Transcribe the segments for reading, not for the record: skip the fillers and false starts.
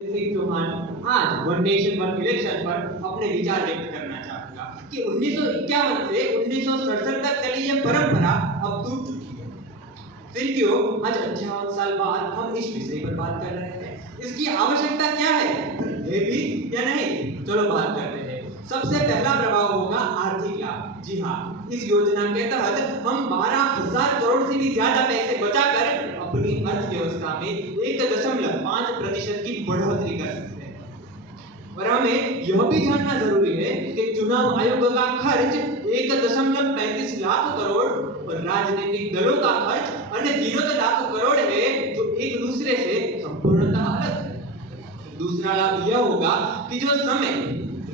सिंह चौहान आज one nation one election पर अपने विचार व्यक्त करना चाहूंगा कि 1951 से 1967 तक चली यह परंपरा अब टूट चुकी है। फिर क्यों आज 58 साल बाद हम इस विषय पर बात कर रहे हैं? इसकी आवश्यकता क्या है भी या नहीं? चलो बात करते हैं। सबसे पहला प्रभाव होगा आर्थिक लाभ। जी हाँ, इस योजना के तहत हम 12,000 करोड़ से भी ज्यादा पैसे बचाकर अपनी अर्थव्यवस्था में 1.5% की बढ़ोतरी कर सकते हैं। और हमें यह भी जानना जरूरी है कि चुनाव आयोग का खर्च 1.35 लाख करोड़ और राजनीतिक दलों का खर्च अन्य 3 लाख करोड़ है, जो एक दूसरे से संपूर्णतः अलग है। दूसरा लाभ यह होगा कि जो समय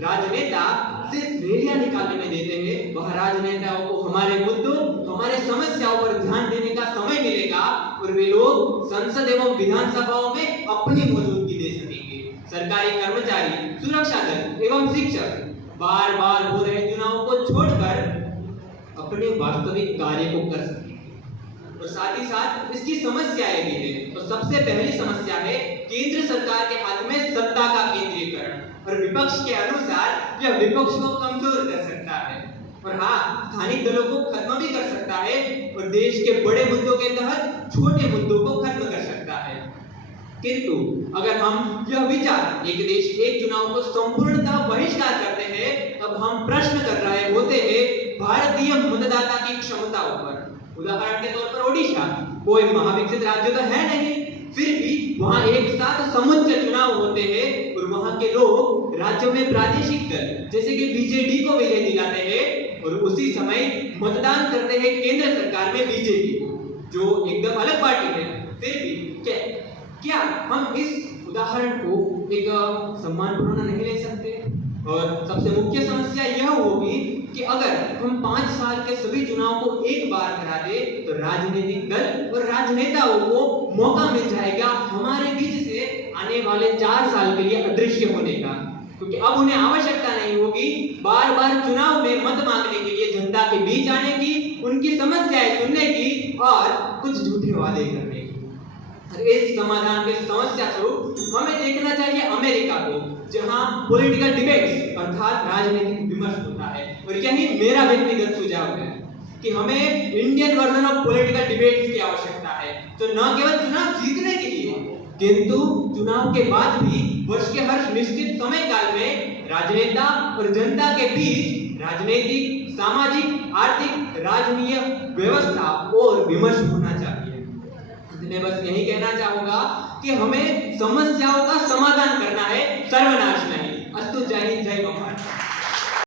राजनेता सिर्फ रैलियां निकालने में देते हैं, वह राजनेताओं को हमारे मुद्दों, हमारे समस्याओं पर ध्यान देने का समय मिलेगा और वे लोग संसद एवं विधानसभाओं में अपनी मौजूदगी दे सकेंगे। सरकारी कर्मचारी, सुरक्षा दल एवं शिक्षक बार बार हो रहे चुनाव को छोड़कर अपने वास्तविक कार्य को कर सकेंगे। और साथ ही साथ इसकी समस्याएं भी है। तो सबसे पहली समस्या है केंद्र सरकार के हाथ में सत्ता का केंद्रीकरण, और विपक्ष के अनुसार यह विपक्ष को कमजोर कर सकता है और हाँ, स्थानिक दलों को खत्म भी कर सकता है और देश के बड़े मुद्दों के तहत छोटे मुद्दों को खत्म कर सकता है। किंतु अगर हम यह विचार एक देश एक चुनाव को संपूर्णतः बहिष्कार करते हैं, तब हम प्रश्न कर रहे होते हैं भारतीय मतदाता की क्षमताओं पर। उदाहरण के तौर पर ओडिशा कोई महाविकसित राज्य तो है नहीं, फिर भी वहां एक साथ समुच्चय चुनाव होते हैं और वहां के लोग राज्य में प्रादेशिक दल जैसे कि बीजेडी को विजय दिलाते हैं और उसी समय मतदान करते हैं केंद्र सरकार में बीजेपी को, जो एकदम अलग पार्टी है। फिर भी क्या हम इस उदाहरण को एक सम्मानपूर्ण नहीं ले सकते? और सबसे मुख्य समस्या यह होगी कि अगर हम 5 साल के सभी चुनाव को एक बार करा दे, तो राजनीतिक दल और राजनेताओं को मौका मिल जाएगा हमारे बीच से आने वाले 4 साल के लिए अदृश्य होने का, क्योंकि अब उन्हें आवश्यकता नहीं होगी बार बार चुनाव में मत मांगने के लिए जनता के बीच आने की, उनकी समस्याएं सुनने की और कुछ झूठे वादे करने की। इस समाधान के समस्या स्वरूप हमें देखना चाहिए अमेरिका को, जहां पॉलिटिकल डिबेट्स अर्थात राजनीतिक विमर्श होता है। और यही मेरा व्यक्तिगत सुझाव है कि हमें Indian version of political debates की आवश्यकता है, तो न केवल चुनाव जीतने के लिए, किंतु चुनाव के बाद भी वर्ष के हर निश्चित समय काल में राजनेता और जनता के बीच राजनीतिक, सामाजिक, आर्थिक, राजनीय व्यवस्था और विमर्श होना चाहिए। मैं बस यही कहना चाहूंगा कि हमें समस्याओं का समाधान करना है, सर्वनाश नहीं। अस्तु, जय हिंद, जय भारत।